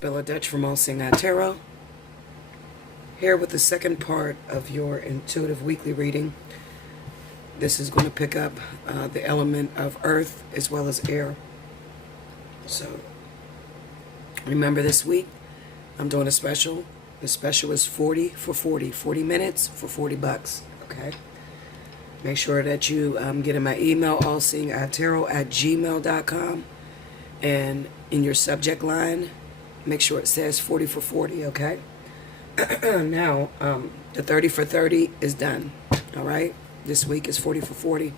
Bella Dutch from Allseeingeyetarot, here with the second part of your intuitive weekly reading. This is going to pick up the element of earth as well as air. So remember, this week I'm doing a special. The special is 40 for 40 minutes for $40. Okay, make sure that you get in my email, allseeingeyetarot@gmail.com, and in your subject line make sure it says 40 for 40. Okay. Now the 30 for 30 is done. All right, this week is 40 for 40.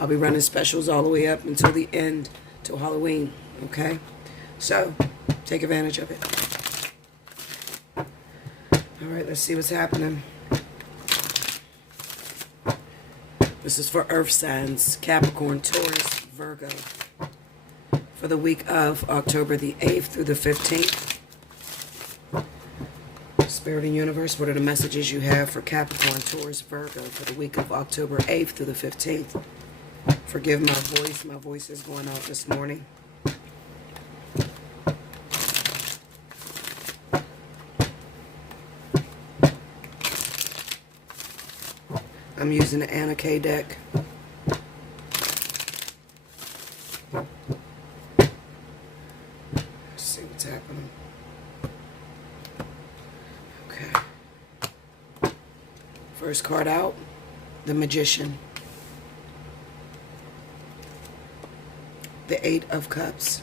I'll be running specials all the way up until the end, till Halloween. Okay, so take advantage of it. All right, let's see what's happening. This is for earth signs: Capricorn, Taurus, Virgo, for the week of October the 8th through the 15th. Spirit and Universe, what are the messages you have for Capricorn, Taurus, Virgo for the week of October 8th through the 15th? Forgive my voice is going out this morning. I'm using the Anna K deck. Let's see what's happening. Okay. First card out, the Magician. The 8 of Cups.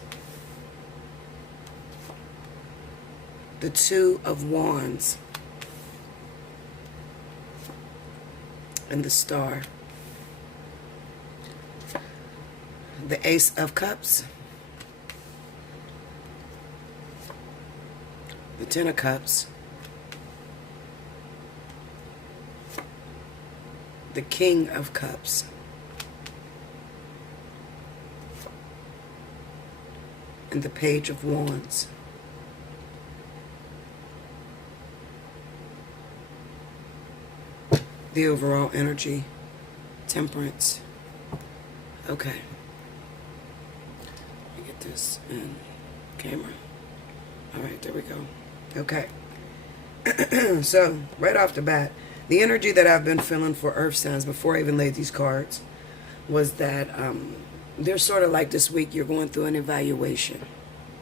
The 2 of Wands. And the Star. The Ace of Cups. The 10 of Cups. The King of Cups. And the Page of Wands. The overall energy, Temperance. Okay. Let me get this in camera. All right, there we go. Okay. So, right off the bat, the energy that I've been feeling for earth signs before I even laid these cards was that they're sort of like this week you're going through an evaluation.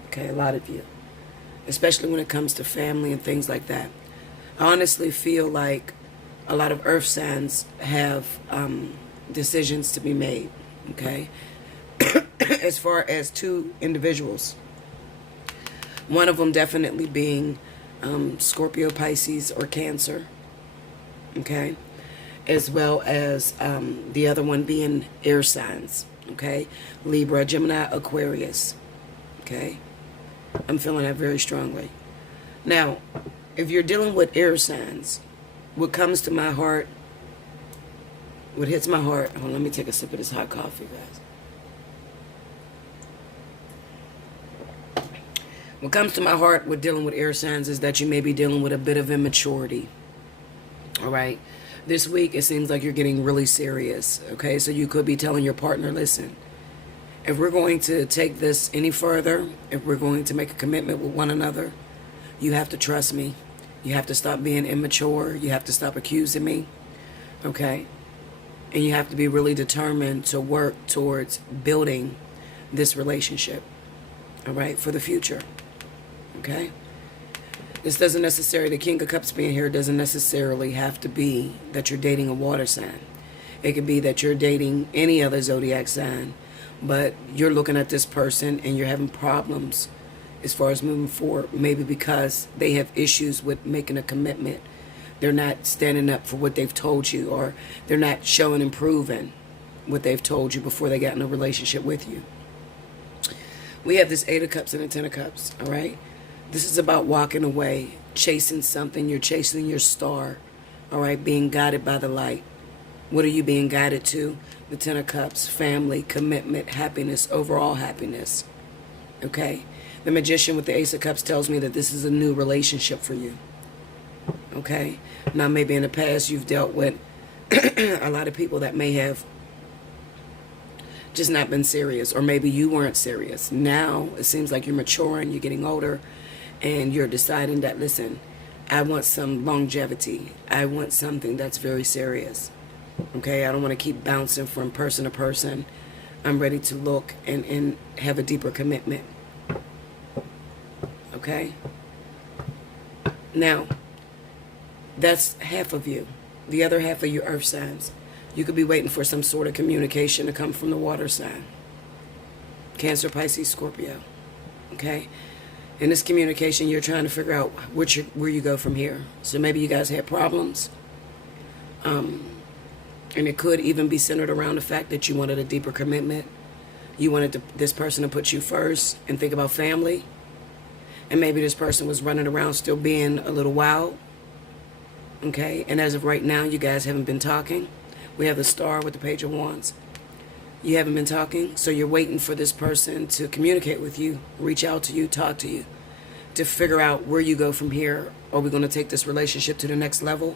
Okay, a lot of you. Especially when it comes to family and things like that. I honestly feel like a lot of earth signs have decisions to be made, okay? As far as two individuals. One of them definitely being Scorpio, Pisces, or Cancer, okay? As well as the other one being air signs, okay? Libra, Gemini, Aquarius, okay? I'm feeling that very strongly. Now, if you're dealing with air signs, what comes to my heart, what hits my heart, hold on, let me take a sip of this hot coffee, guys. What comes to my heart with dealing with air signs is that you may be dealing with a bit of immaturity. All right. This week, it seems like you're getting really serious. Okay. So you could be telling your partner, listen, if we're going to take this any further, if we're going to make a commitment with one another, you have to trust me. You have to stop being immature. You have to stop accusing me. Okay. And you have to be really determined to work towards building this relationship. All right. For the future. Okay. This doesn't necessarily, the King of Cups being here doesn't necessarily have to be that you're dating a water sign. It could be that you're dating any other zodiac sign, but you're looking at this person and you're having problems as far as moving forward, maybe because they have issues with making a commitment. They're not standing up for what they've told you, or they're not showing and proving what they've told you before they got in a relationship with you. We have this 8 of Cups and a 10 of Cups, all right? This is about walking away, chasing something. You're chasing your star, all right? Being guided by the light. What are you being guided to? The 10 of Cups, family, commitment, happiness, overall happiness, okay? The Magician with the Ace of Cups tells me that this is a new relationship for you. Okay? Now, maybe in the past you've dealt with a lot of people that may have just not been serious, or maybe you weren't serious. Now, it seems like you're maturing, you're getting older, and you're deciding that, listen, I want some longevity. I want something that's very serious. Okay, I don't want to keep bouncing from person to person. I'm ready to look and have a deeper commitment. Okay? Now, that's half of you. The other half of your earth signs. You could be waiting for some sort of communication to come from the water sign. Cancer, Pisces, Scorpio. Okay? In this communication, you're trying to figure out where you go from here. So maybe you guys had problems. And it could even be centered around the fact that you wanted a deeper commitment. You wanted this person to put you first and think about family. And maybe this person was running around still being a little wild. Okay? And as of right now, you guys haven't been talking. We have the star with the Page of Wands. You haven't been talking, so you're waiting for this person to communicate with you, reach out to you, talk to you, to figure out where you go from here. Are we going to take this relationship to the next level,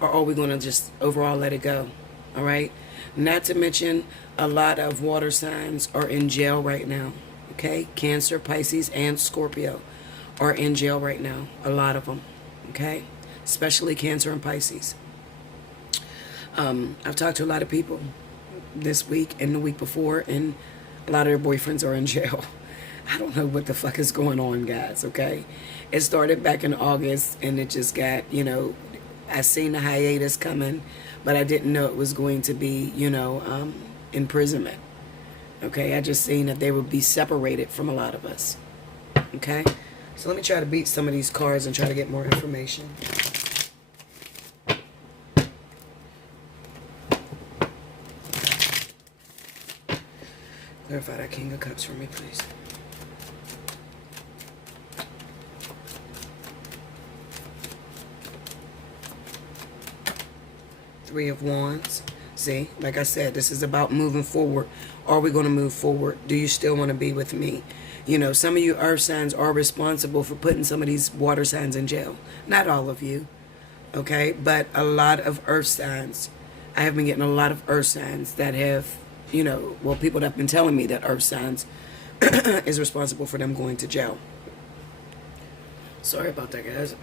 or are we going to just overall let it go? All right? Not to mention, a lot of water signs are in jail right now. Okay? Cancer, Pisces, and Scorpio are in jail right now. A lot of them. Okay? Especially Cancer and Pisces. I've talked to a lot of people this week and the week before, and a lot of their boyfriends are in jail. I don't know what the fuck is going on, guys, okay? It started back in August, and it just got, I seen the hiatus coming, but I didn't know it was going to be, imprisonment. Okay, I just seen that they would be separated from a lot of us. Okay? So let me try to beat some of these cards and try to get more information. Clarify that King of Cups for me, please. Three of Wands. See, like I said, this is about moving forward. Are we going to move forward? Do you still want to be with me? Some of you earth signs are responsible for putting some of these water signs in jail. Not all of you, okay? But a lot of earth signs. I have been getting a lot of earth signs that have, people that have been telling me that earth signs is responsible for them going to jail. Sorry about that, guys.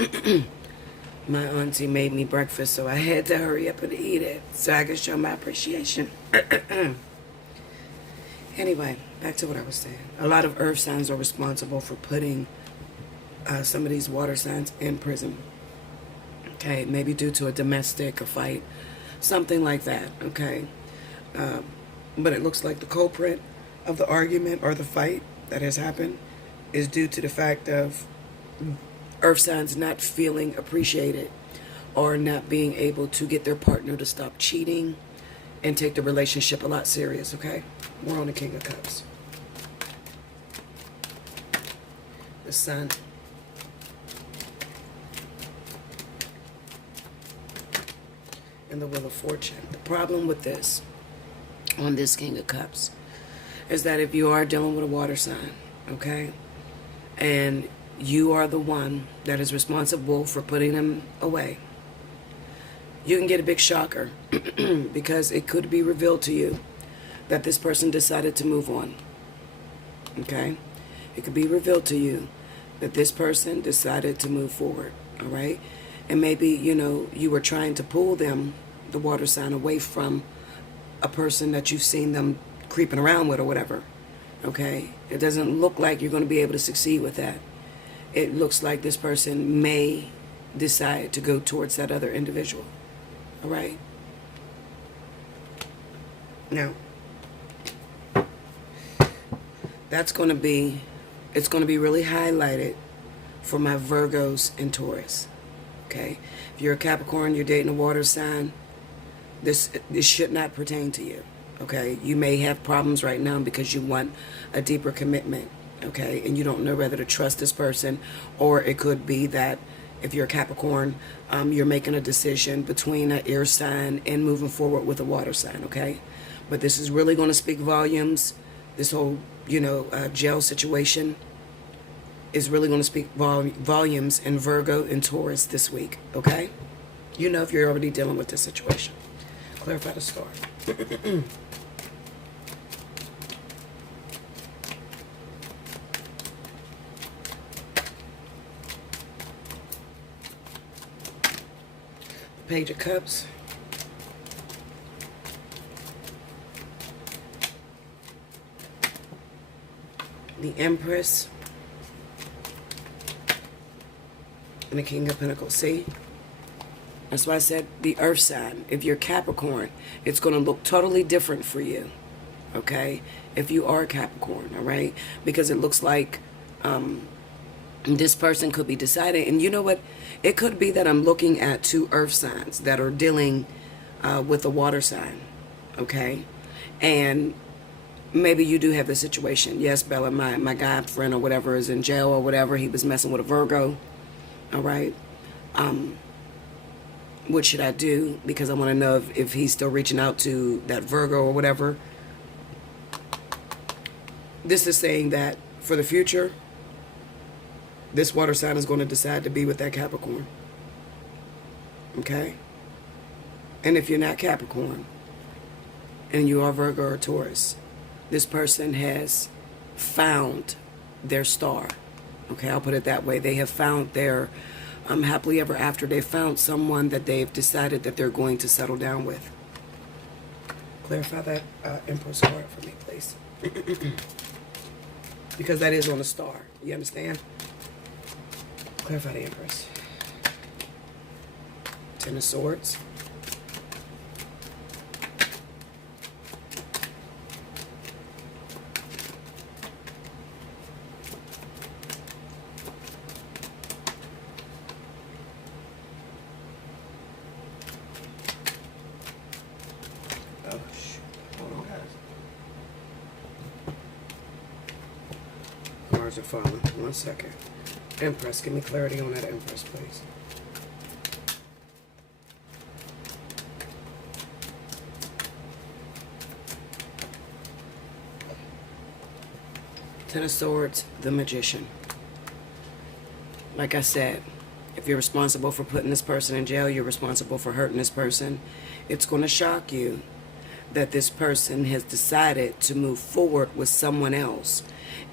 My auntie made me breakfast, so I had to hurry up and eat it so I could show my appreciation. Anyway, back to what I was saying. A lot of earth signs are responsible for putting some of these water signs in prison. Okay, maybe due to a domestic, a fight, something like that, okay? But it looks like the culprit of the argument or the fight that has happened is due to the fact of earth signs not feeling appreciated or not being able to get their partner to stop cheating and take the relationship a lot serious, okay? We're on the King of Cups. The Sun. And the Wheel of Fortune. The problem with this, on this King of Cups, is that if you are dealing with a water sign, okay, and you are the one that is responsible for putting them away, you can get a big shocker because it could be revealed to you that this person decided to move on. Okay? It could be revealed to you that this person decided to move forward. All right? And maybe, you were trying to pull them, the water sign, away from a person that you've seen them creeping around with or whatever. Okay? It doesn't look like you're going to be able to succeed with that. It looks like this person may decide to go towards that other individual. All right? Now, it's going to be really highlighted for my Virgos and Taurus. Okay? If you're a Capricorn, you're dating a water sign, this should not pertain to you. Okay? You may have problems right now because you want a deeper commitment. Okay? And you don't know whether to trust this person, or it could be that if you're a Capricorn, you're making a decision between an air sign and moving forward with a water sign. Okay? But this is really going to speak volumes. This whole, jail situation is really going to speak volumes in Virgo and Taurus this week, okay? If you're already dealing with this situation. Clarify the star. Page of Cups. The Empress. And the King of Pentacles. See? That's why I said the earth sign. If you're Capricorn, it's going to look totally different for you. Okay? If you are Capricorn, all right? Because it looks like this person could be deciding. And you know what? It could be that I'm looking at two earth signs that are dealing with a water sign. Okay? And maybe you do have the situation. Yes, Bella, my guy friend or whatever is in jail or whatever. He was messing with a Virgo. All right? What should I do? Because I want to know if he's still reaching out to that Virgo or whatever. This is saying that for the future, this water sign is going to decide to be with that Capricorn. Okay? And if you're not Capricorn, and you are Virgo or Taurus, this person has found their star. Okay, I'll put it that way. They have found their happily ever after. They found someone that they've decided that they're going to settle down with. Clarify that Empress card for me, please. Because that is on the star. You understand? Clarify the Empress. Ten of Swords. Are falling. 1 second. Empress, give me clarity on that Empress, please. Ten of Swords, the Magician. Like I said, if you're responsible for putting this person in jail, you're responsible for hurting this person. It's going to shock you that this person has decided to move forward with someone else.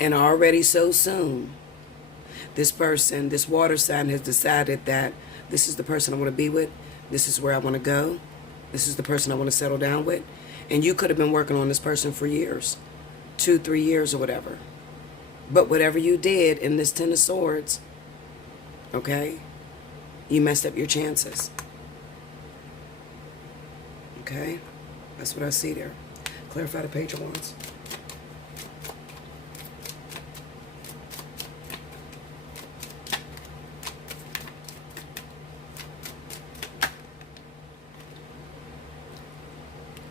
And already so soon, this person, this water sign has decided that this is the person I want to be with. This is where I want to go. This is the person I want to settle down with. And you could have been working on this person for years, 2, 3 years or whatever. But whatever you did in this Ten of Swords, okay, you messed up your chances. Okay? That's what I see there. Clarify the Page of Wands.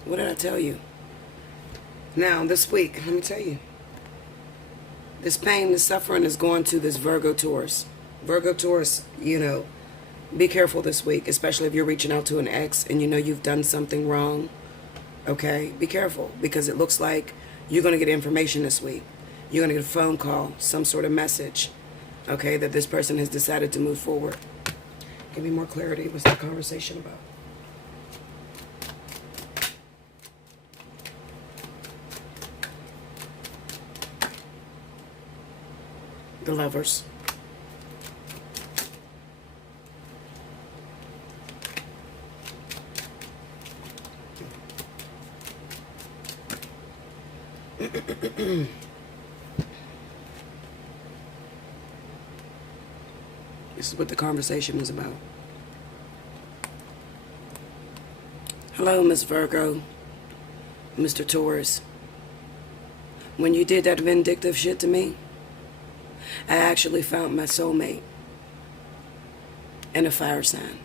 What did I tell you? Now, this week, let me tell you. This pain, this suffering is going to this Virgo Taurus. Virgo Taurus, you know, be careful this week, especially if you're reaching out to an ex and you know you've done something wrong. Okay? Be careful, because it looks like you're going to get information this week. You're going to get a phone call, some sort of message, okay, that this person has decided to move forward. Give me more clarity. What's that conversation about? The Lovers. This is what the conversation is about. Hello, Miss Virgo, Mr. Taurus. When you did that vindictive shit to me, I actually found my soulmate and a fire sign.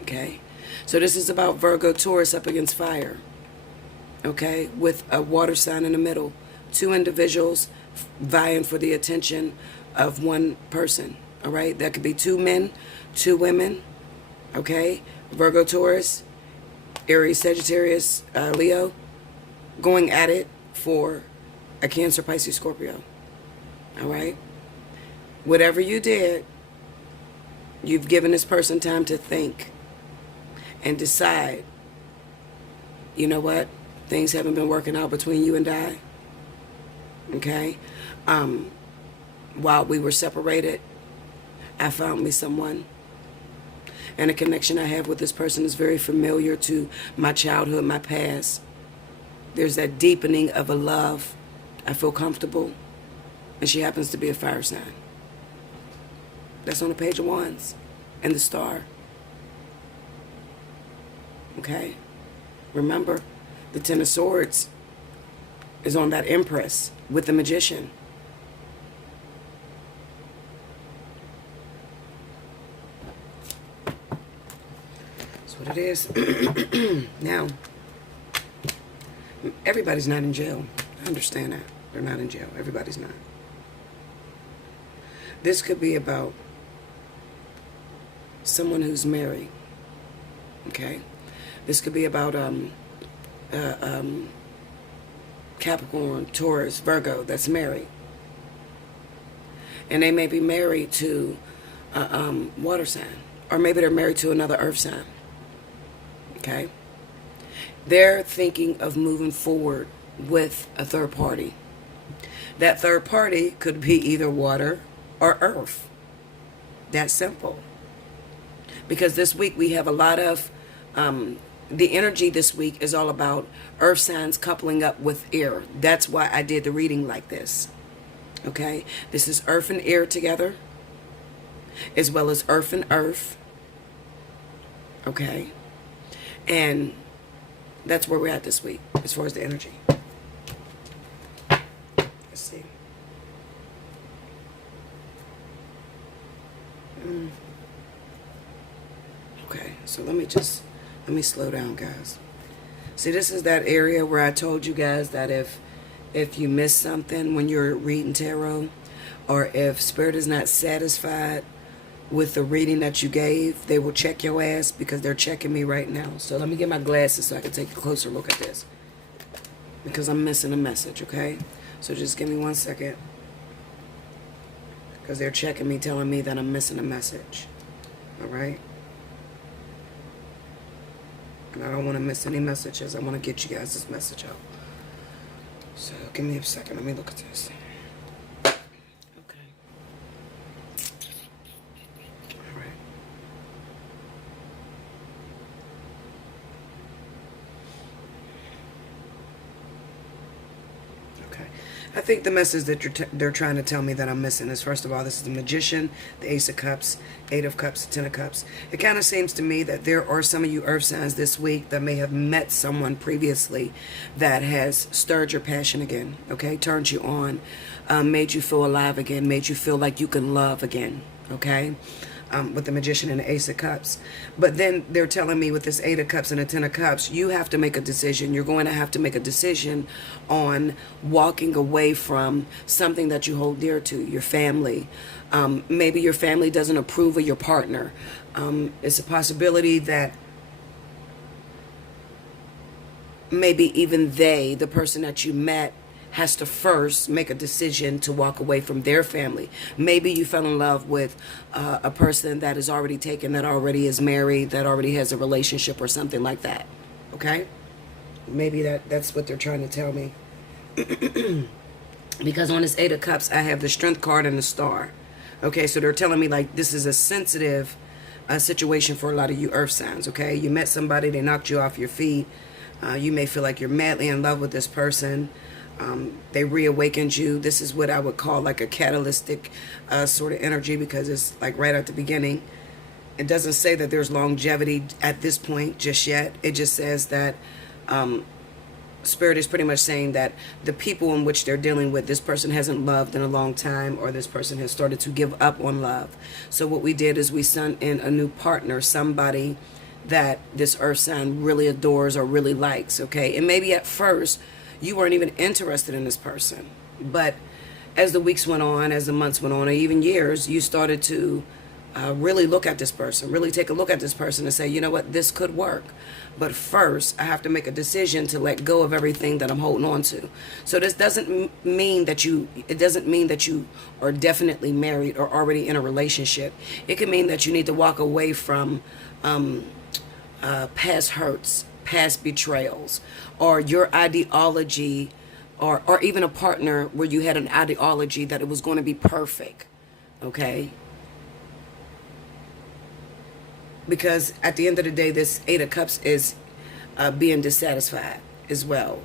Okay? So this is about Virgo Taurus up against fire. Okay? With a water sign in the middle. 2 individuals vying for the attention of one person. All right? That could be 2 men, 2 women. Okay? Virgo Taurus, Aries Sagittarius, Leo, going at it for a Cancer, Pisces, Scorpio. All right? Whatever you did, you've given this person time to think and decide, you know what? Things haven't been working out between you and I. Okay? While we were separated, I found me someone. And the connection I have with this person is very familiar to my childhood, my past. There's that deepening of a love. I feel comfortable. And she happens to be a fire sign. That's on the Page of Wands and the star. Okay? Remember, the Ten of Swords is on that Empress with the Magician. That's what it is. Now, everybody's not in jail. I understand that. They're not in jail. Everybody's not. This could be about someone who's married. Okay? This could be about Capricorn, Taurus, Virgo that's married. And they may be married to a water sign. Or maybe they're married to another earth sign. Okay? They're thinking of moving forward with a third party. That third party could be either water or earth. That's simple. Because this week we have a lot of, the energy this week is all about earth signs coupling up with air. That's why I did the reading like this. Okay? This is earth and air together, as well as earth and earth. Okay? And that's where we're at this week, as far as the energy. Let's see. Okay, so let me slow down, guys. See, this is that area where I told you guys that if you miss something when you're reading tarot, or if Spirit is not satisfied with the reading that you gave, they will check your ass, because they're checking me right now. So let me get my glasses so I can take a closer look at this, because I'm missing a message, okay? So just give me 1 second, because they're checking me, telling me that I'm missing a message. All right? And I don't want to miss any messages. I want to get you guys this message out. So give me a second. Let me look at this. Okay. All right. Okay. I think the message that they're trying to tell me that I'm missing is, first of all, this is the Magician, the Ace of Cups, 8 of Cups, 10 of Cups. It kind of seems to me that there are some of you earth signs this week that may have met someone previously that has stirred your passion again, okay, turned you on, made you feel alive again, made you feel like you can love again, okay, with the Magician and the Ace of Cups. But then they're telling me with this 8 of Cups and the 10 of Cups, you have to make a decision. You're going to have to make a decision on walking away from something that you hold dear to, your family. Maybe your family doesn't approve of your partner. It's a possibility that maybe even the person that you met, has to first make a decision to walk away from their family. Maybe you fell in love with a person that is already taken, that already is married, that already has a relationship or something like that. Okay? Maybe that's what they're trying to tell me. Because on this 8 of Cups, I have the Strength card and the Star. Okay, so they're telling me like this is a sensitive situation for a lot of you earth signs. Okay? You met somebody, they knocked you off your feet. You may feel like you're madly in love with this person. They reawakened you. This is what I would call like a catalytic sort of energy, because it's like right at the beginning. It doesn't say that there's longevity at this point just yet. It just says that Spirit is pretty much saying that the people in which they're dealing with, this person hasn't loved in a long time, or this person has started to give up on love. So what we did is we sent in a new partner, somebody that this earth sign really adores or really likes, okay? And maybe at first you weren't even interested in this person, but as the weeks went on, as the months went on, or even years, you started to really look at this person, really take a look at this person and say, you know what, this could work. But first, I have to make a decision to let go of everything that I'm holding on to. So this doesn't mean that it doesn't mean that you are definitely married or already in a relationship. It could mean that you need to walk away from past hurts, past betrayals, or your ideology, or even a partner where you had an ideology that it was going to be perfect, okay? Because at the end of the day, this Eight of Cups is being dissatisfied as well.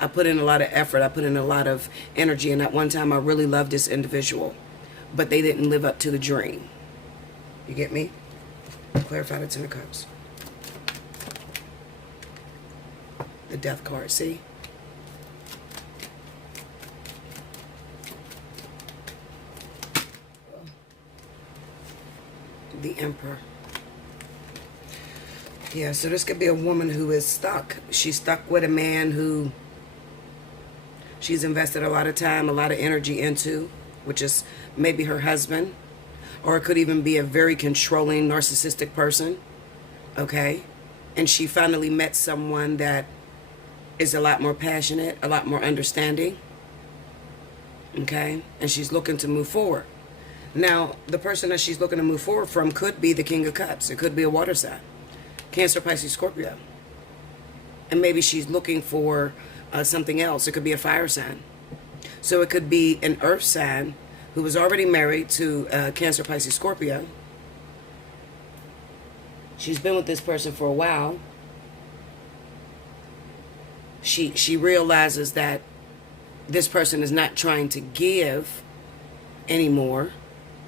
I put in a lot of effort. I put in a lot of energy. And at one time, I really loved this individual. But they didn't live up to the dream. You get me? Clarify the Ten of Cups. The Death card, see? The Emperor. Yeah, so this could be a woman who is stuck. She's stuck with a man who she's invested a lot of time, a lot of energy into, which is maybe her husband. Or it could even be a very controlling, narcissistic person. Okay? And she finally met someone that is a lot more passionate, a lot more understanding. Okay? And she's looking to move forward. Now, the person that she's looking to move forward from could be the King of Cups. It could be a water sign. Cancer, Pisces, Scorpio. And maybe she's looking for something else. It could be a fire sign. So it could be an earth sign who was already married to Cancer, Pisces, Scorpio. She's been with this person for a while. She realizes that this person is not trying to give anymore.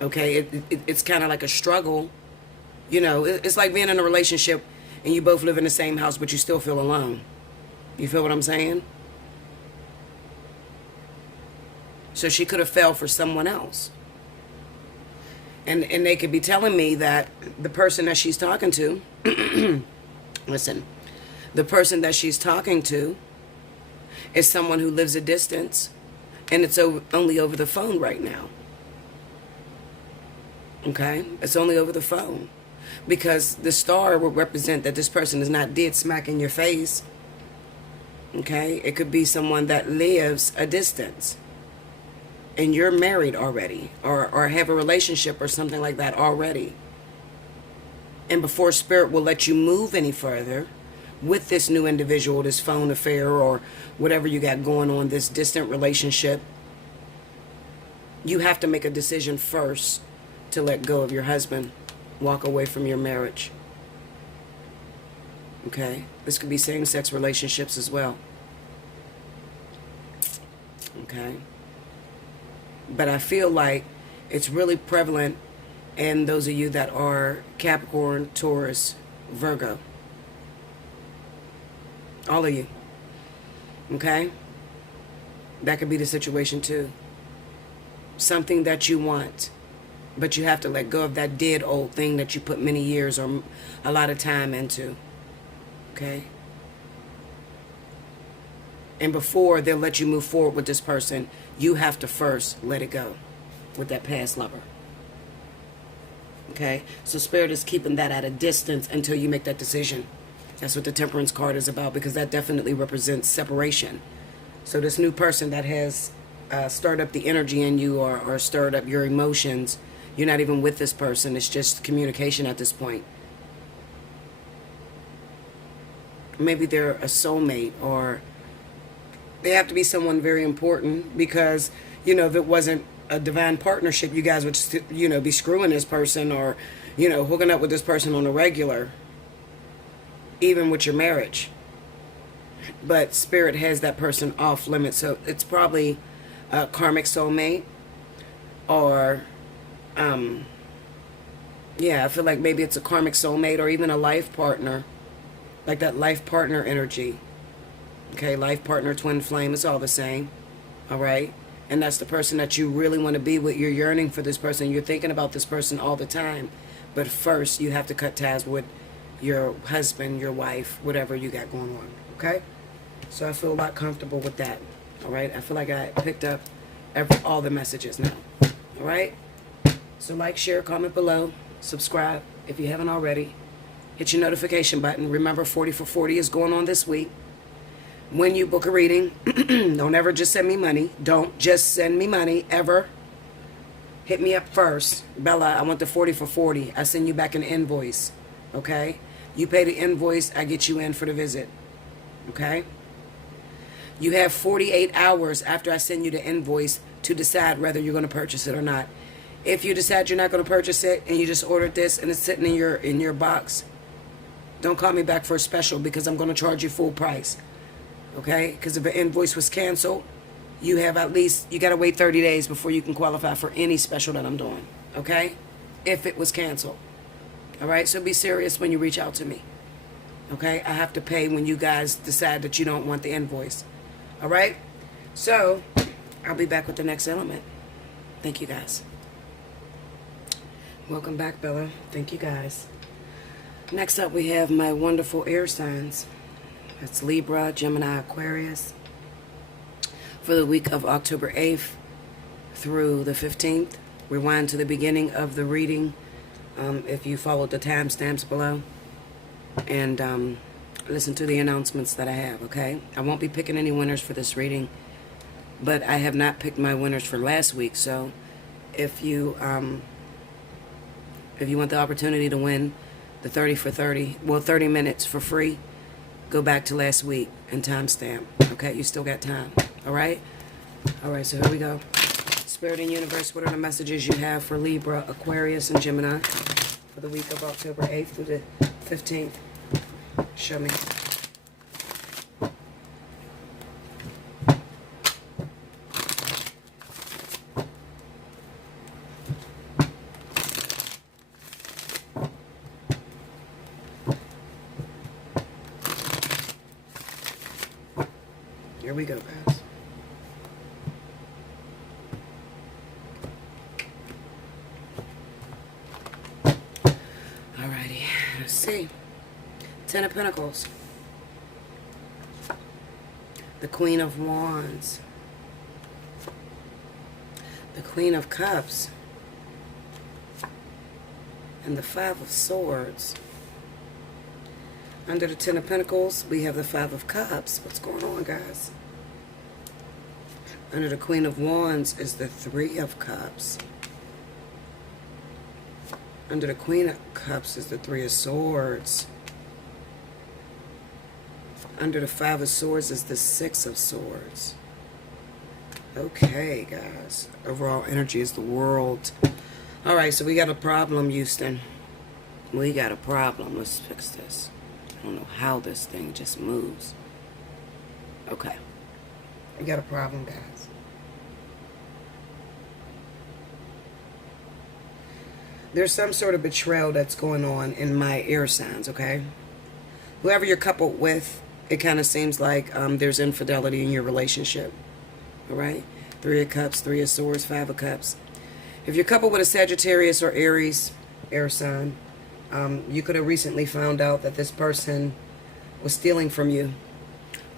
Okay, it's kind of like a struggle. You know, it's like being in a relationship and you both live in the same house, but you still feel alone. You feel what I'm saying? So she could have fell for someone else. And they could be telling me that the person that she's talking to, listen, the person that she's talking to is someone who lives a distance, and it's only over the phone right now. Okay? It's only over the phone. Because the star will represent that this person is not dead smack in your face. Okay? It could be someone that lives a distance. And you're married already. Or have a relationship or something like that already. And before Spirit will let you move any further with this new individual, this phone affair or whatever you got going on, this distant relationship, you have to make a decision first to let go of your husband. Walk away from your marriage. Okay? This could be same-sex relationships as well. Okay? But I feel like it's really prevalent in those of you that are Capricorn, Taurus, Virgo. All of you. Okay? That could be the situation too. Something that you want. But you have to let go of that dead old thing that you put many years or a lot of time into. Okay? And before they'll let you move forward with this person, you have to first let it go with that past lover. Okay? So Spirit is keeping that at a distance until you make that decision. That's what the Temperance card is about, because that definitely represents separation. So this new person that has stirred up the energy in you or stirred up your emotions, you're not even with this person. It's just communication at this point. Maybe they're a soulmate, or they have to be someone very important, because, you know, if it wasn't a divine partnership, you guys would, you know, be screwing this person or, you know, hooking up with this person on a regular, even with your marriage. But Spirit has that person off limits. So it's probably a karmic soulmate, or yeah, I feel like maybe it's a karmic soulmate or even a life partner, like that life partner energy. Okay, life partner, twin flame, it's all the same. All right? And that's the person that you really want to be with. You're yearning for this person. You're thinking about this person all the time. But first, you have to cut ties with your husband, your wife, whatever you got going on. Okay? So I feel a lot comfortable with that. All right? I feel like I picked up all the messages now. All right? So like, share, comment below. Subscribe if you haven't already. Hit your notification button. Remember, 40 for 40 is going on this week. When you book a reading, don't ever just send me money. Don't just send me money, ever. Hit me up first. Bella, I want the 40 for 40. I send you back an invoice. Okay? You pay the invoice, I get you in for the visit. Okay? You have 48 hours after I send you the invoice to decide whether you're going to purchase it or not. If you decide you're not going to purchase it and you just ordered this and it's sitting in your box, don't call me back for a special, because I'm going to charge you full price. Okay? Because if an invoice was canceled, you got to wait 30 days before you can qualify for any special that I'm doing. Okay? If it was canceled. All right? So be serious when you reach out to me. Okay? I have to pay when you guys decide that you don't want the invoice. All right? So, I'll be back with the next element. Thank you, guys. Welcome back, Bella. Thank you, guys. Next up, we have my wonderful air signs. That's Libra, Gemini, Aquarius. For the week of October 8th through the 15th. Rewind to the beginning of the reading if you followed the timestamps below. And listen to the announcements that I have, okay? I won't be picking any winners for this reading, but I have not picked my winners for last week. So if you want the opportunity to win the 30 for 30, well, 30 minutes for free, go back to last week and timestamp. Okay, you still got time. All right? All right, so here we go. Spirit and Universe, what are the messages you have for Libra, Aquarius, and Gemini for the week of October 8th through the 15th? Show me. Here we go, guys. Alrighty, let's see. Ten of Pentacles. The Queen of Wands. The Queen of Cups. And the Five of Swords. Under the Ten of Pentacles, we have the Five of Cups. What's going on, guys? Under the Queen of Wands is the Three of Cups. Under the Queen of Cups is the Three of Swords. Under the Five of Swords is the Six of Swords. Okay, guys. Overall energy is the World. Alright, so we got a problem, Houston. We got a problem. Let's fix this. I don't know how this thing just moves. Okay. We got a problem, guys. There's some sort of betrayal that's going on in my air signs, okay? Whoever you're coupled with, it kind of seems like there's infidelity in your relationship. All right? Three of Cups, Three of Swords, Five of Cups. If you're coupled with a Sagittarius or Aries air sign, you could have recently found out that this person was stealing from you,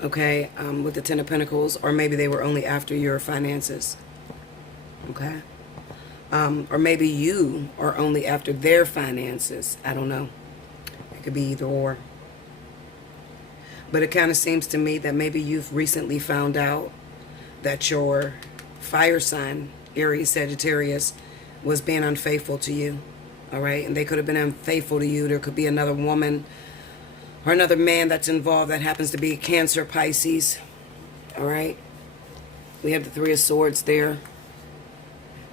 okay, with the Ten of Pentacles, or maybe they were only after your finances, okay? Or maybe you are only after their finances. I don't know. It could be either or. But it kind of seems to me that maybe you've recently found out that your fire sign, Aries, Sagittarius, was being unfaithful to you. All right? And they could have been unfaithful to you. There could be another woman or another man that's involved that happens to be Cancer, Pisces. All right? We have the Three of Swords there.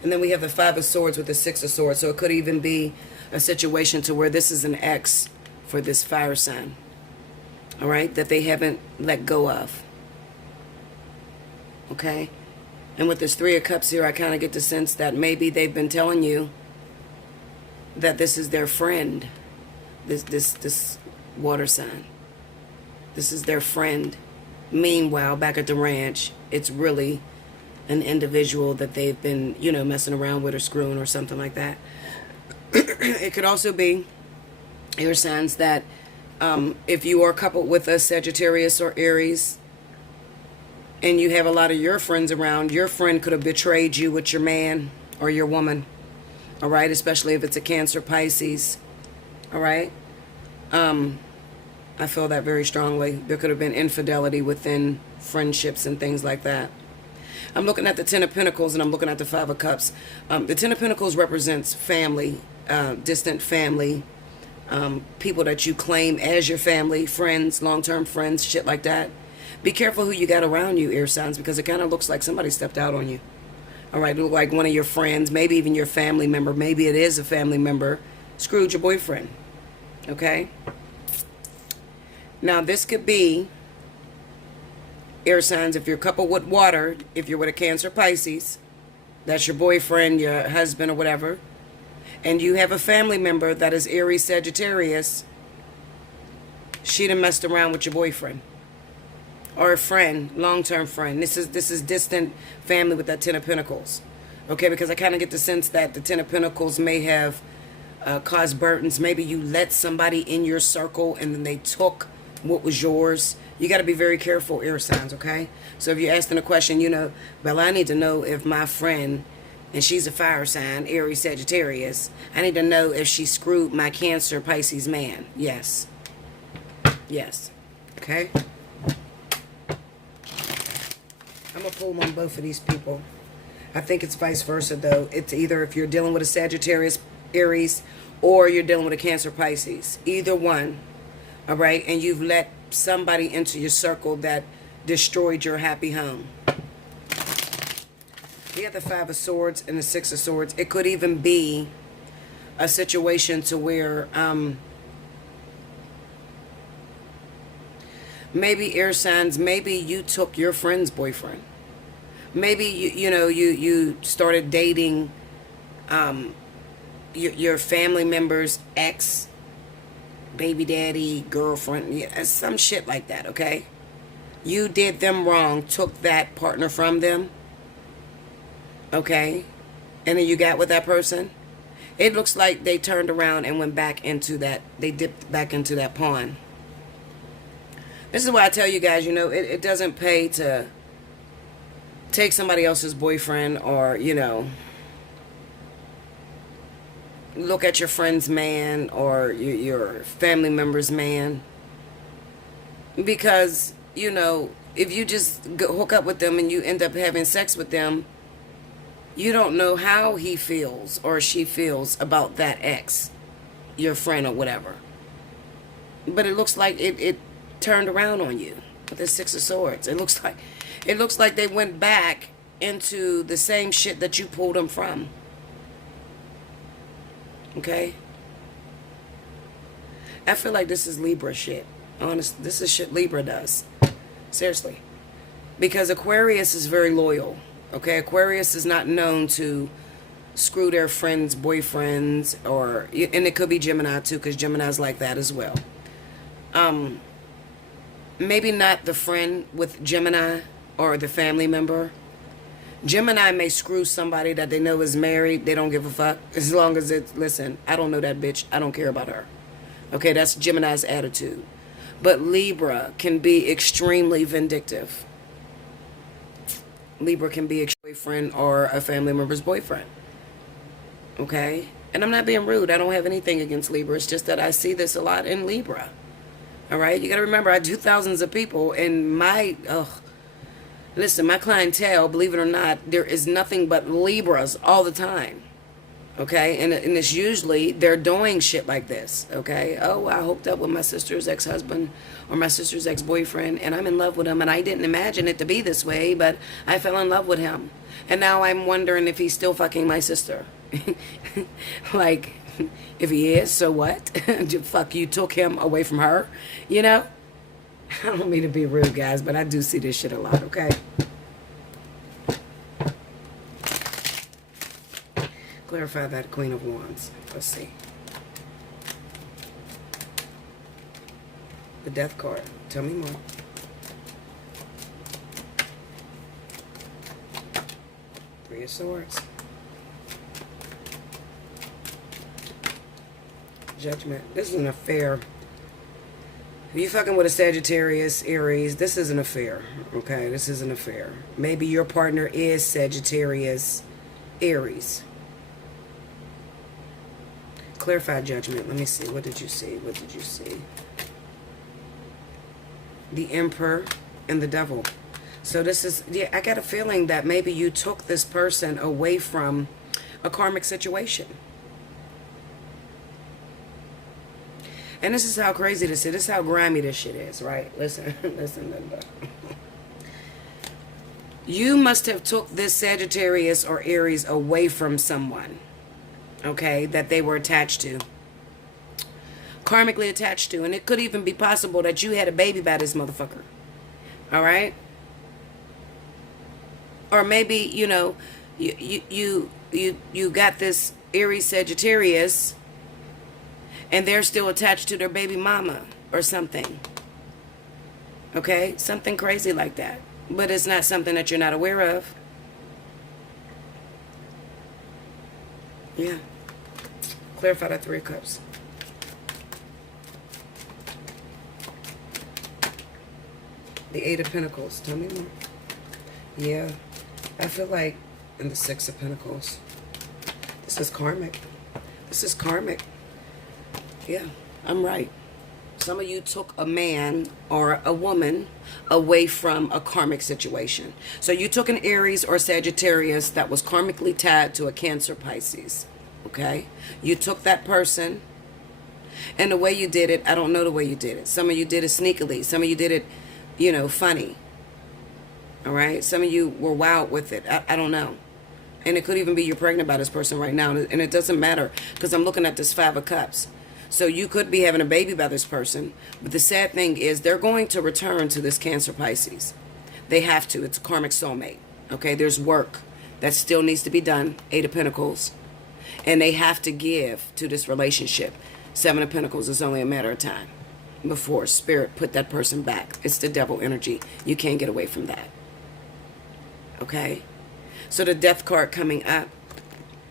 And then we have the Five of Swords with the Six of Swords. So it could even be a situation to where this is an ex for this fire sign. All right? That they haven't let go of. Okay? And with this Three of Cups here, I kind of get the sense that maybe they've been telling you that this is their friend. This water sign. This is their friend. Meanwhile, back at the ranch, it's really an individual that they've been, you know, messing around with or screwing or something like that. It could also be air signs that if you are coupled with a Sagittarius or Aries and you have a lot of your friends around, your friend could have betrayed you with your man or your woman. All right, especially if it's a Cancer, Pisces. All right. I feel that very strongly. There could have been infidelity within friendships and things like that. I'm looking at the Ten of Pentacles and I'm looking at the Five of Cups. The Ten of Pentacles represents family, distant family, people that you claim as your family, friends, long-term friends, shit like that. Be careful who you got around you, air signs, because it kind of looks like somebody stepped out on you. All right, like one of your friends, maybe even your family member, maybe it is a family member, screwed your boyfriend. Okay? Now, this could be air signs. If you're coupled with water, if you're with a Cancer Pisces, that's your boyfriend, your husband, or whatever, and you have a family member that is Aries Sagittarius, she done messed around with your boyfriend. Or a friend, long-term friend. This is distant family with that Ten of Pentacles. Okay, because I kind of get the sense that the Ten of Pentacles may have caused burdens. Maybe you let somebody in your circle and then they took what was yours. You got to be very careful, air signs, okay? So if you're asking a question, you know, well, I need to know if my friend, and she's a fire sign, Aries Sagittarius, I need to know if she screwed my Cancer Pisces man. Yes. Yes. Okay? I'm going to pull on both of these people. I think it's vice versa, though. It's either if you're dealing with a Sagittarius, Aries, or you're dealing with a Cancer, Pisces. Either one. All right? And you've let somebody into your circle that destroyed your happy home. You have the Five of Swords and the Six of Swords. It could even be a situation to where maybe air signs, maybe you took your friend's boyfriend. Maybe you started dating your family member's ex, baby daddy, girlfriend, yeah, some shit like that, okay? You did them wrong, took that partner from them, okay? And then you got with that person. It looks like they turned around and went back into that, they dipped back into that pond. This is why I tell you guys, you know, it doesn't pay to take somebody else's boyfriend or, you know, look at your friend's man or your family member's man. Because, you know, if you just hook up with them and you end up having sex with them, you don't know how he feels or she feels about that ex, your friend or whatever. But it looks like it turned around on you with the Six of Swords. It looks like they went back into the same shit that you pulled them from. Okay? I feel like this is Libra shit. Honest, this is shit Libra does. Seriously. Because Aquarius is very loyal. Okay? Aquarius is not known to screw their friends' boyfriends, or, and it could be Gemini too, because Gemini's like that as well. Maybe not the friend with Gemini or the family member. Gemini may screw somebody that they know is married. They don't give a fuck. As long as it's, listen, I don't know that bitch. I don't care about her. Okay, that's Gemini's attitude. But Libra can be extremely vindictive. Libra can be a boyfriend or a family member's boyfriend. Okay? And I'm not being rude. I don't have anything against Libra. It's just that I see this a lot in Libra. All right, you got to remember, I do thousands of people, and listen, my clientele, believe it or not, there is nothing but Libras all the time. Okay, and it's usually they're doing shit like this. Okay, oh, I hooked up with my sister's ex-husband or my sister's ex-boyfriend, and I'm in love with him, and I didn't imagine it to be this way, but I fell in love with him, and now I'm wondering if he's still fucking my sister. Like, if he is, so what? Fuck, you took him away from her, you know? I don't mean to be rude, guys, but I do see this shit a lot, okay? Clarify that Queen of Wands. Let's see. The Death card. Tell me more. Three of Swords. Judgment. This is an affair. If you fucking with a Sagittarius, Aries, this is an affair. Okay, this is an affair. Maybe your partner is Sagittarius, Aries. Clarify Judgment. Let me see. What did you see? What did you see? The Emperor and the Devil. So this is, yeah, I got a feeling that maybe you took this person away from a karmic situation. And this is how crazy this is. This is how grimy this shit is, right? Listen, listen, Linda. You must have took this Sagittarius or Aries away from someone, okay, that they were attached to. Karmically attached to. And it could even be possible that you had a baby by this motherfucker. All right? Or maybe, you know, you got this Aries Sagittarius and they're still attached to their baby mama or something. Okay? Something crazy like that. But it's not something that you're not aware of. Yeah. Clarify that 3 of Cups. The 8 of Pentacles. Tell me more. Yeah. I feel like in the 6 of Pentacles. This is karmic. This is karmic. Yeah, I'm right. Some of you took a man or a woman away from a karmic situation. So you took an Aries or Sagittarius that was karmically tied to a Cancer, Pisces. Okay? You took that person, and the way you did it, I don't know the way you did it. Some of you did it sneakily. Some of you did it, you know, funny. All right? Some of you were wild with it. I don't know. And it could even be you're pregnant by this person right now. And it doesn't matter because I'm looking at this 5 of Cups. So you could be having a baby by this person. But the sad thing is they're going to return to this Cancer, Pisces. They have to. It's a karmic soulmate. Okay? There's work that still needs to be done. 8 of Pentacles. And they have to give to this relationship. 7 of Pentacles is only a matter of time before Spirit put that person back. It's the devil energy. You can't get away from that. Okay? So the Death card coming up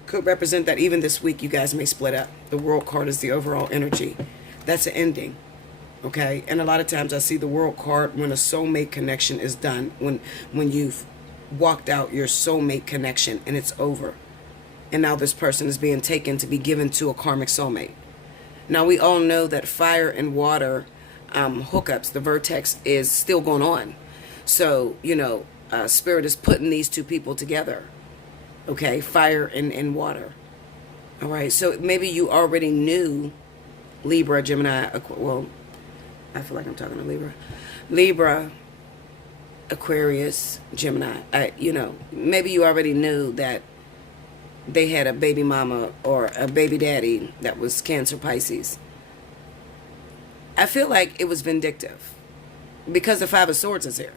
could represent that even this week you guys may split up. The World card is the overall energy. That's an ending. Okay? And a lot of times I see the World card when a soulmate connection is done. When you've walked out your soulmate connection and it's over. And now this person is being taken to be given to a karmic soulmate. Now we all know that fire and water hookups, the vertex is still going on. So, you know, Spirit is putting these two people together. Okay, fire and water. All right, so maybe you already knew Libra, Gemini, well, I feel like I'm talking to Libra. Libra, Aquarius, Gemini. You know, maybe you already knew that they had a baby mama or a baby daddy that was Cancer, Pisces. I feel like it was vindictive because the 5 of Swords is here.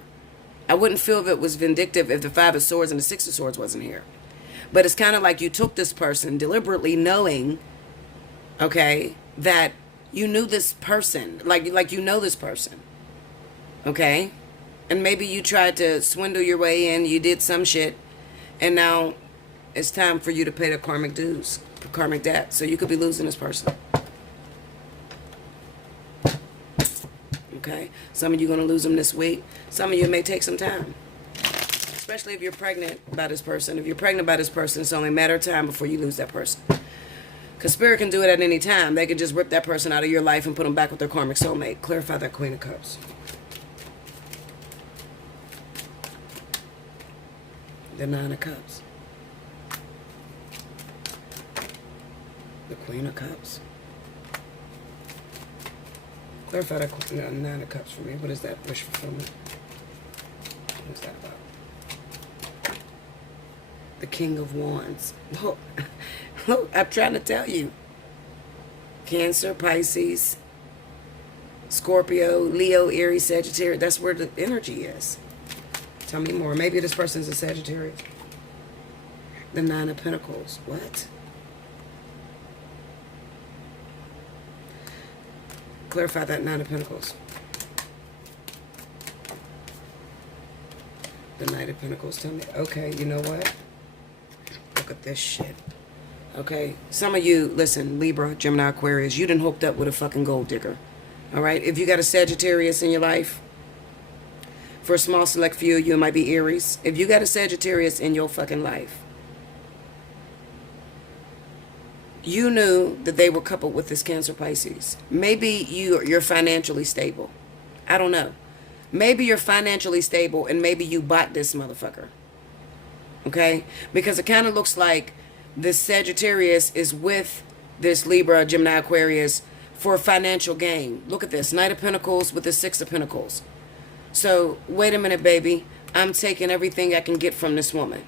I wouldn't feel if it was vindictive if the 5 of Swords and the 6 of Swords wasn't here. But it's kind of like you took this person deliberately knowing, okay, that you knew this person, like you know this person, okay? And maybe you tried to swindle your way in, you did some shit, and now it's time for you to pay the karmic dues, the karmic debt. So you could be losing this person. Okay? Some of you are going to lose them this week. Some of you may take some time. Especially if you're pregnant by this person. If you're pregnant by this person, it's only a matter of time before you lose that person. Because Spirit can do it at any time. They can just rip that person out of your life and put them back with their karmic soulmate. Clarify that Queen of Cups. The 9 of Cups. The Queen of Cups. Clarify that 9 of Cups for me. What is that? Wish fulfillment. What is that about? The King of Wands. Look, look, I'm trying to tell you. Cancer, Pisces, Scorpio, Leo, Aries, Sagittarius. That's where the energy is. Tell me more. Maybe this person's a Sagittarius. The 9 of Pentacles. What? Clarify that 9 of Pentacles. The Knight of Pentacles. Tell me. Okay, you know what? Look at this shit. Okay? Some of you, listen, Libra, Gemini, Aquarius, you done hooked up with a fucking gold digger. Alright? If you got a Sagittarius in your life, for a small select few, you might be Aries. If you got a Sagittarius in your fucking life, you knew that they were coupled with this Cancer, Pisces. Maybe you're financially stable. I don't know. Maybe you're financially stable and maybe you bought this motherfucker. Okay? Because it kind of looks like this Sagittarius is with this Libra, Gemini, Aquarius for financial gain. Look at this. Knight of Pentacles with the 6 of Pentacles. So, wait a minute, baby. I'm taking everything I can get from this woman.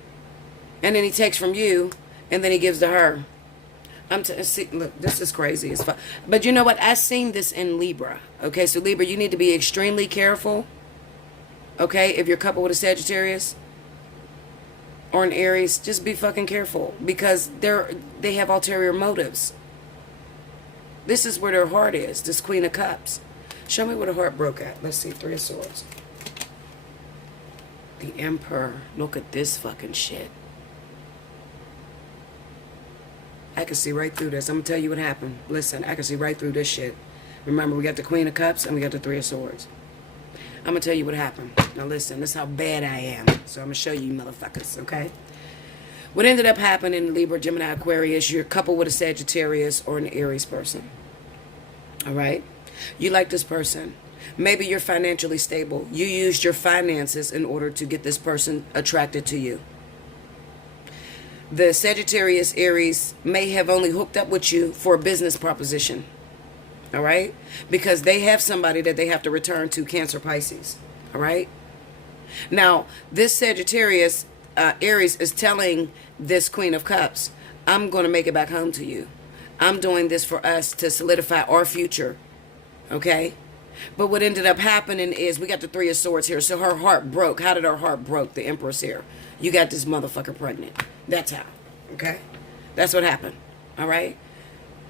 And then he takes from you, and then he gives to her. See, look, this is crazy as fuck. But you know what? I've seen this in Libra. Okay, so Libra, you need to be extremely careful. Okay, if you're coupled with a Sagittarius or an Aries, just be fucking careful, because they have ulterior motives. This is where their heart is. This Queen of Cups. Show me where the heart broke at. Let's see. 3 of Swords. The Emperor. Look at this fucking shit. I can see right through this. I'm going to tell you what happened. Listen, I can see right through this shit. Remember, we got the Queen of Cups and we got the 3 of Swords. I'm going to tell you what happened. Now listen, this is how bad I am. So I'm going to show you motherfuckers, okay? What ended up happening in Libra, Gemini, Aquarius, you're coupled with a Sagittarius or an Aries person. All right? You like this person. Maybe you're financially stable. You used your finances in order to get this person attracted to you. The Sagittarius Aries may have only hooked up with you for a business proposition. All right? Because they have somebody that they have to return to, Cancer, Pisces. All right? Now, this Sagittarius Aries is telling this Queen of Cups, I'm going to make it back home to you. I'm doing this for us to solidify our future. Okay? But what ended up happening is we got the 3 of Swords here. So her heart broke. How did her heart broke? The Empress here. You got this motherfucker pregnant. That's how. Okay? That's what happened. All right?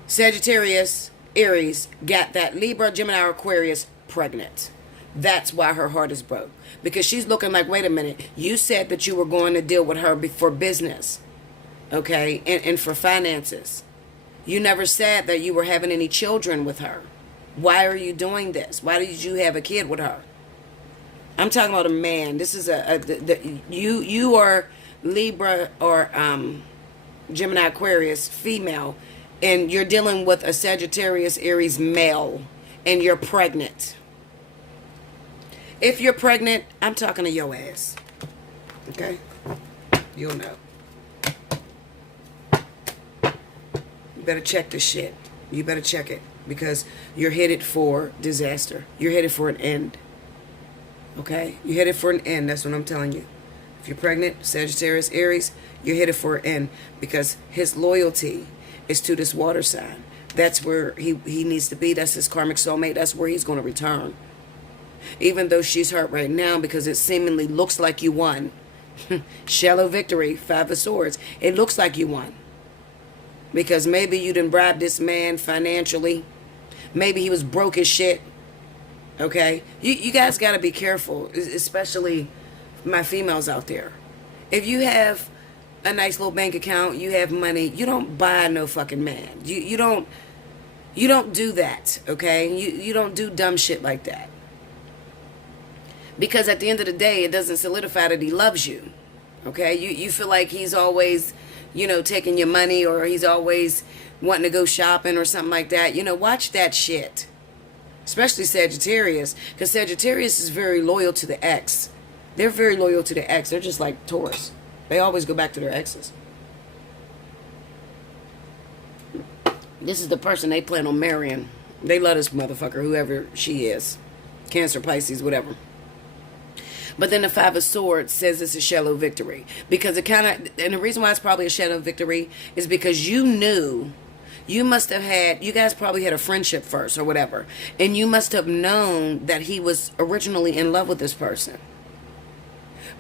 Sagittarius, Aries got that Libra, Gemini, or Aquarius pregnant. That's why her heart is broke. Because she's looking like, wait a minute. You said that you were going to deal with her for business. Okay? And for finances. You never said that you were having any children with her. Why are you doing this? Why did you have a kid with her? I'm talking about a man. This is you are Libra or Gemini, Aquarius, female, and you're dealing with a Sagittarius, Aries, male, and you're pregnant. If you're pregnant, I'm talking to your ass. Okay? You'll know. You better check this shit. You better check it, because you're headed for disaster. You're headed for an end. Okay? You're headed for an end. That's what I'm telling you. If you're pregnant, Sagittarius, Aries, you're headed for an end, because his loyalty is to this water sign. That's where he needs to be. That's his karmic soulmate. That's where he's going to return. Even though she's hurt right now because it seemingly looks like you won. Shallow victory, 5 of Swords. It looks like you won. Because maybe you didn't bribe this man financially. Maybe he was broke as shit. Okay? You guys got to be careful, especially my females out there. If you have a nice little bank account, you have money, you don't buy no fucking man. You don't do that, okay? You don't do dumb shit like that. Because at the end of the day, it doesn't solidify that he loves you. Okay? You feel like he's always, taking your money, or he's always wanting to go shopping or something like that. Watch that shit. Especially Sagittarius. Because Sagittarius is very loyal to the ex. They're very loyal to the ex. They're just like Taurus. They always go back to their exes. This is the person they plan on marrying. They love this motherfucker, whoever she is. Cancer, Pisces, whatever. But then the 5 of Swords says it's a shallow victory. Because it and the reason why it's probably a shallow victory is because you knew, you guys probably had a friendship first or whatever. And you must have known that he was originally in love with this person.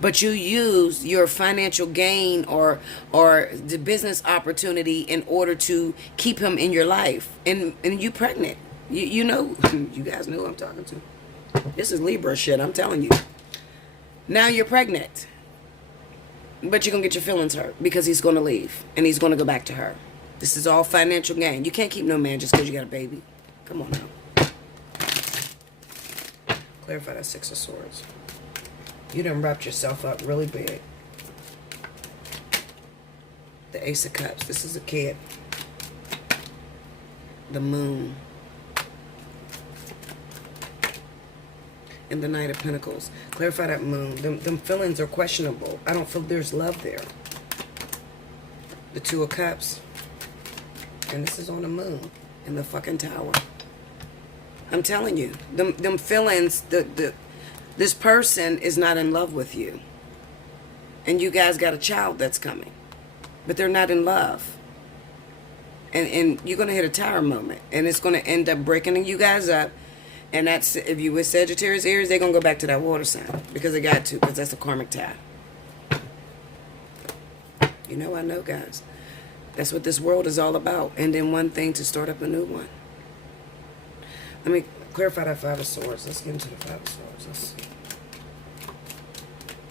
But you used your financial gain or the business opportunity in order to keep him in your life. And you pregnant. You know, you guys know who I'm talking to. This is Libra shit, I'm telling you. Now you're pregnant. But you're going to get your feelings hurt because he's going to leave. And he's going to go back to her. This is all financial gain. You can't keep no man just because you got a baby. Come on now. Clarify that 6 of Swords. You done wrapped yourself up really big. The Ace of Cups. This is a kid. The Moon. And the Knight of Pentacles. Clarify that Moon. Them feelings are questionable. I don't feel there's love there. The 2 of Cups. And this is on the Moon. In the fucking Tower. I'm telling you. Them feelings, This person is not in love with you. And you guys got a child that's coming. But they're not in love. And you're going to hit a tower moment. And it's going to end up breaking you guys up. And that's, if you with Sagittarius, Aries, they're going to go back to that water sign. Because they got to. Because that's a karmic tie. You know, I know, guys. That's what this world is all about. And then one thing to start up a new one. Let me clarify that Five of Swords. Let's get into the Five of Swords. Let's see.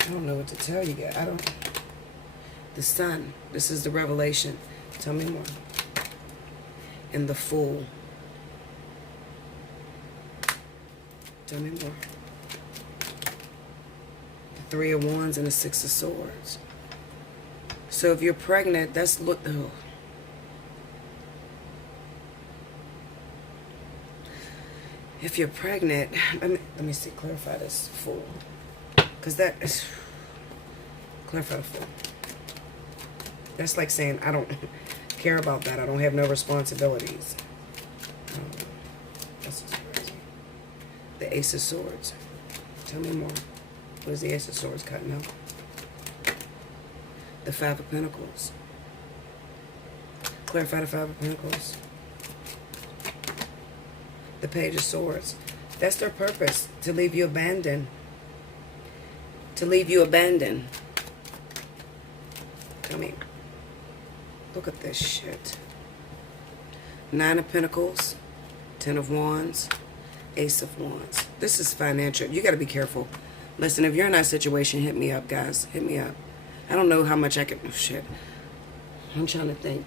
I don't know what to tell you guys. The Sun. This is the revelation. Tell me more. And the Fool. Tell me more. The Three of Wands and the Six of Swords. So if you're pregnant, that's look. Oh. If you're pregnant, let me see. Clarify this Fool, because that is clarify the Fool. That's like saying I don't care about that. I don't have no responsibilities. That's just crazy. The Ace of Swords. Tell me more. What is the Ace of Swords cutting out? The Five of Pentacles. Clarify the Five of Pentacles. The Page of Swords. That's their purpose. To leave you abandoned. To leave you abandoned. Tell me. Look at this shit. Nine of Pentacles. Ten of Wands. Ace of Wands. This is financial. You got to be careful. Listen, if you're in that situation, hit me up, guys. Hit me up. I don't know how much I can... Oh, shit. I'm trying to think.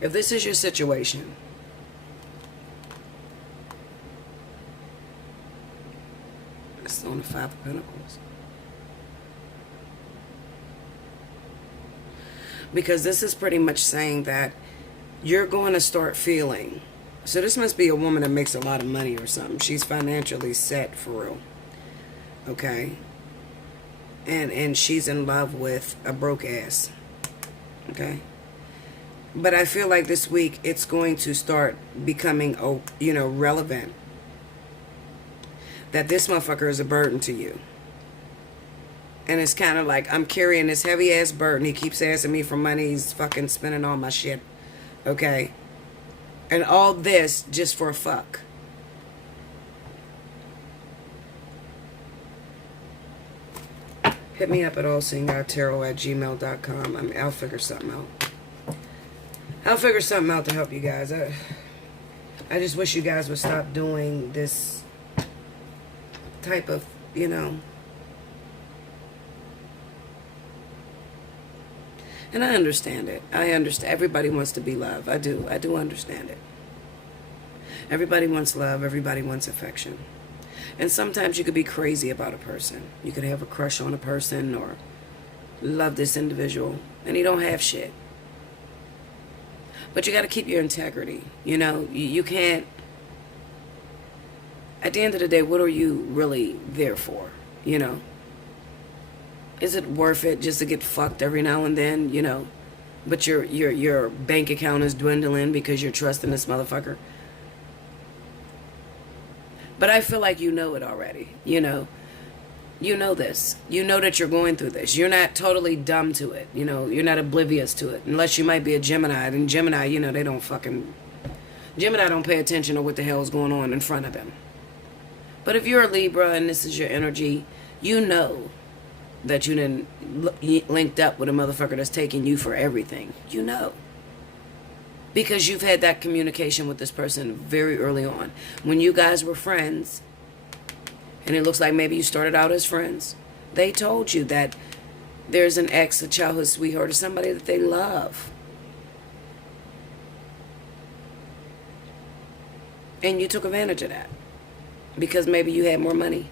If this is your situation... It's on the Five of Pentacles. Because this is pretty much saying that you're going to start feeling... So this must be a woman that makes a lot of money or something. She's financially set for real. Okay? And she's in love with a broke ass. Okay? But I feel like this week it's going to start becoming, relevant. That this motherfucker is a burden to you. And it's kind of like, I'm carrying this heavy ass burden. He keeps asking me for money. He's fucking spending all my shit. Okay? And all this just for a fuck. Hit me up at Allseeingeyetarot@gmail.com. I'll figure something out. I'll figure something out to help you guys. I just wish you guys would stop doing this type of, And I understand it. I understand. Everybody wants to be loved. I do understand it. Everybody wants love. Everybody wants affection. And sometimes you could be crazy about a person. You could have a crush on a person or love this individual. And you don't have shit. But you got to keep your integrity. You can't... At the end of the day, what are you really there for? Is it worth it just to get fucked every now and then? But your bank account is dwindling because you're trusting this motherfucker. But I feel like you know it already. You know this. You know that you're going through this. You're not totally dumb to it. You're not oblivious to it. Unless you might be a Gemini. And Gemini, they don't fucking... Gemini don't pay attention to what the hell is going on in front of them. But if you're a Libra and this is your energy, you know that you done linked up with a motherfucker that's taking you for everything. Because you've had that communication with this person very early on. When you guys were friends, and it looks like maybe you started out as friends, they told you that there's an ex, a childhood sweetheart, or somebody that they love. And you took advantage of that. Because maybe you had more money.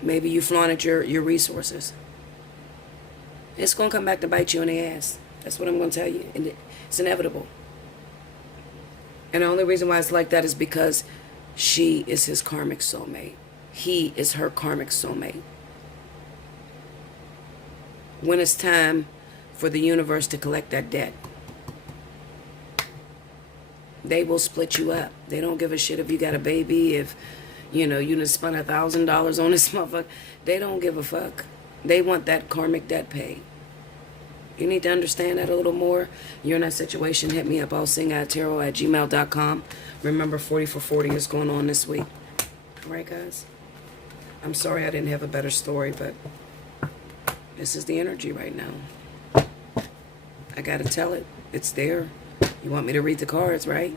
Maybe you flaunted your resources. It's going to come back to bite you in the ass. That's what I'm going to tell you. And it's inevitable. And the only reason why it's like that is because she is his karmic soulmate. He is her karmic soulmate. When it's time for the universe to collect that debt, They will split you up. They don't give a shit if you got a baby, if, you know, you just spent $1,000 on this motherfucker. They don't give a fuck. They want that karmic debt paid. You need to understand that a little more. You're in that situation, hit me up, Allseeingeyetarot@gmail.com. Remember, 40 for 40 is going on this week. All right, guys? I'm sorry I didn't have a better story, but this is the energy right now. I gotta tell it. It's there. You want me to read the cards, right?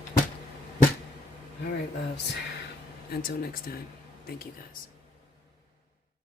All right, loves. Until next time. Thank you, guys.